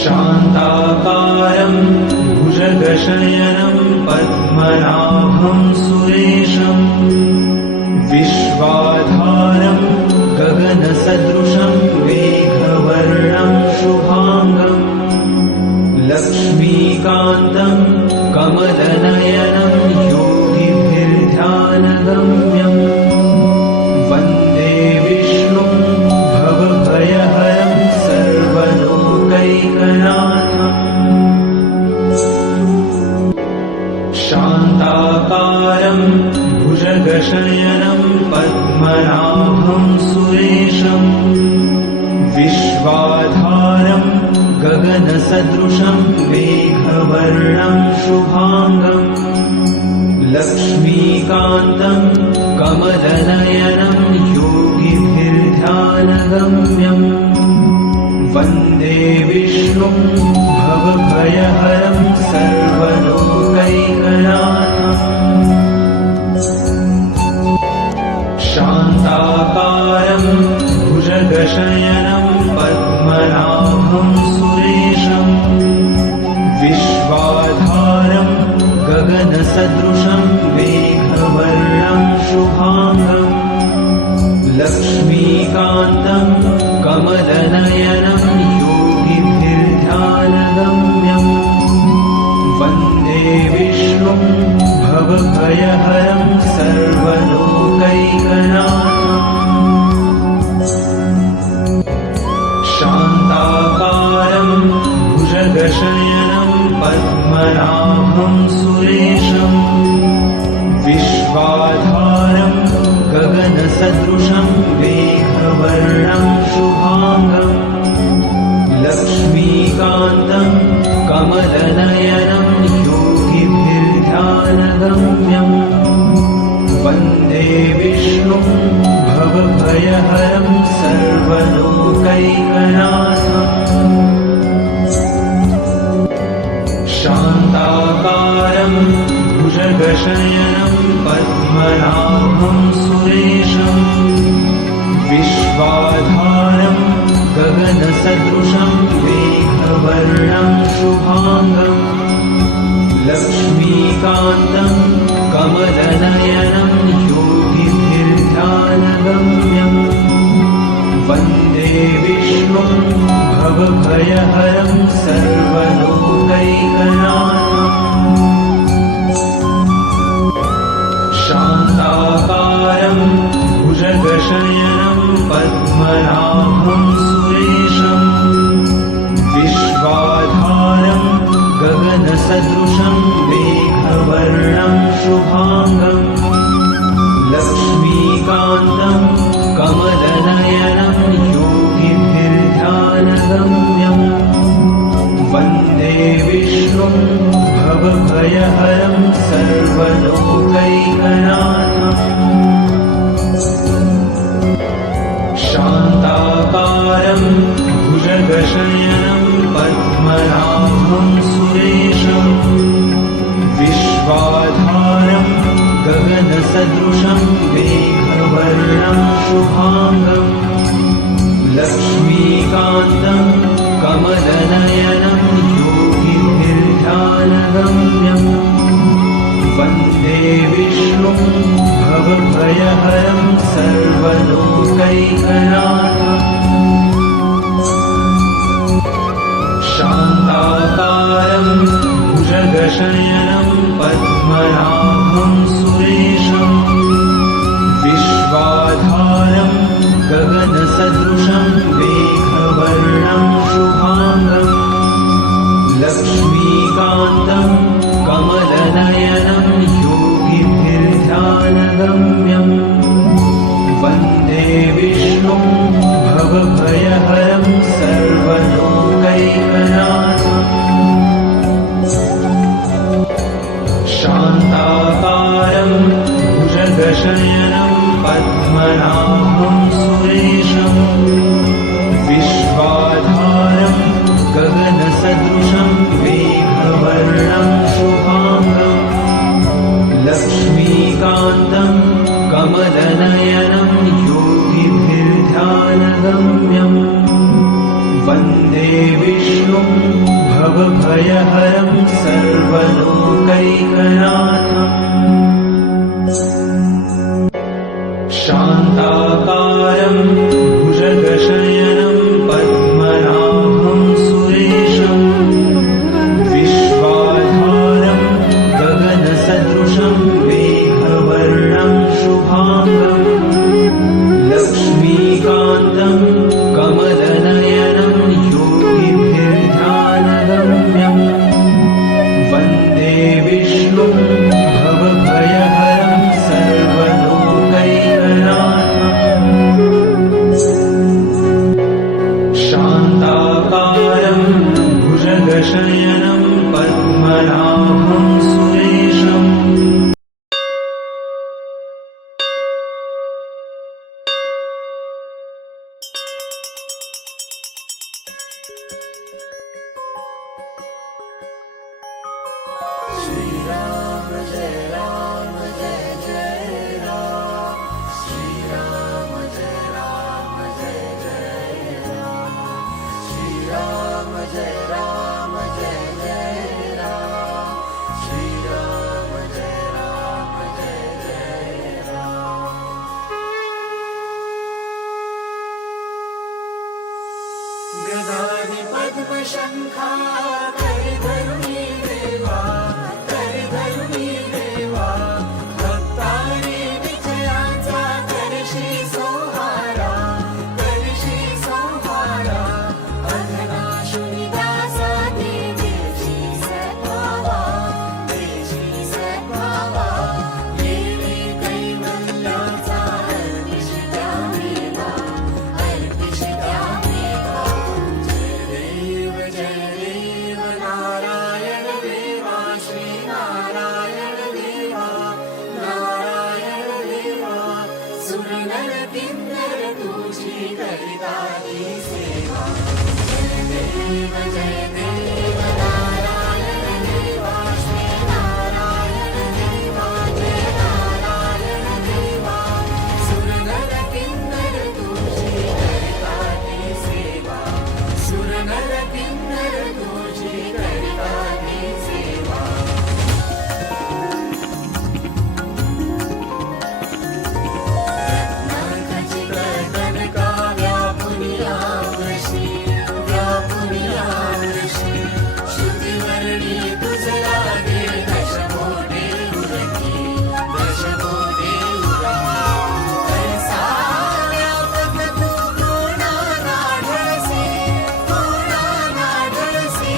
शान्ताकारं भुजगशयनं पद्मनाभं सुरेशं विश्वाधारं गगनसदृशं मेघवर्णं शुभांगं लक्ष्मीकान्तं कमलनयनं योगिभिर्ध्यानगम्यं वन्दे विष्णुं भवभयहरं सर्वलोकैकनाथम् शान्ताकारं भुजगशयनं पद्मनाभं सुरेशं विश्वाधारं गगनसदृशं मेघवर्णं शुभांगं लक्ष्मीकान्तं कमलनयनं योगिभिर्ध्यानगम्यं वन्दे विष्णुं भवभयहरं सर्वलोकैकनाथम् शान्ताकारं भुजगशयनं पद्मनाभं सुरेशं विश्वाधारं गगनसदृशं मेघवर्णं शुभांगं लक्ष्मीकान्तं कमलनयनं योगिभिर्ध्यानगम्यं वन्दे विष्णुं भवभयहरं सर्वलोकैकनाथम् शान्ताकारं भुजगशयनं पद्मनाभं सुरेशं विश्वाधारं गगनसदृशं मेघवर्णं शुभांगं लक्ष्मीकान्तं कमलनयनं योगिभिर्ध्यानगम्यं वन्दे विष्णुं भवभयहरं सर्वलोकैकनाथम् शान्ताकारं भुजगशयनं पद्मनाभं सुरेशं विश्वाधारं गगनसदृशं मेघवर्णं शुभांगं लक्ष्मीकान्तं कमलनयनं योगिभिर्ध्यानगम्यं वन्दे विष्णुं भवभयहरं सर्वलोकैकनाथम् शान्ताकारं भुजगशयनं पद्मनाभं सुरेशं विश्वाधारं गगनसदृशं मेघवर्णं शुभांगं लक्ष्मीकान्तं कमलनयनं योगिभिर्ध्यानगम्यं वन्दे विष्णुं भवभयहरं सर्वलोकैकनाथम् शान्ताकारं भुजगशयनं पद्मनाभं सुरेशं विश्वाधारं गगनसदृशं मेघवर्णं शुभांगं लक्ष्मीकान्तं कमलनयनं योगिभिर्ध्यानगम्यं वन्दे विष्णुं भवभयहरं सर्वलोकैकनाथम् शान्ताकारं भुजगशयनं पद्मनाभं सुरेशं विश्वाधारं गगनसदृशं मेघवर्णं शुभांगं लक्ष्मीकान्तं कमलनयनं योगिभिर्ध्यानगम्यं वन्दे विष्णुं भवभयहरं सर्वलोकैकनाथम् शान्ता विष्णुं भवभयहरं सर्वलोकैकनाथम् शान्ताकारं भुजगशयनं पद्मनाभं सुरेशम् विश्वाधारं गगनसदृशं मेघवर्णं शुभाङ्गम् लक्ष्मीकान्तं कमलनयनं योगिभिर्ध्यानगम्यम् वन्दे विष्णुं भवभयहरं सर्वलोकैकनाथम् शान्ताकारं भुजगशयनं पद्मनाभं सुरेशम् गदाधि पद्मशङ्खा करिधरुणी देवा करिधरुणी देवा भक्तारी विजयाचा करशी सोहारा अघनाशुनी दासा देशी सद्भावा देवी कैवल्याचा अर्पिष्या मेवा जय देव नारायण देवा श्रीनारायण देवा नारायण देवा सुरनर किन्नर तुझी करिता ती सेवा जय देव नारायण देवा श्रीनारायण देवा जय नारायण देवा सुरनर किन्नर तुझी करिता ती सेवा सुरनर किन्नर तुझी करिता ती सेवा रत्नाखचित कनका व्यापुनियावशी श्रुतिवर्णी तुझ लागे दशमोटे उरकी कैसा व्यापक तू कोणा नाढळसी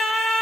नारायण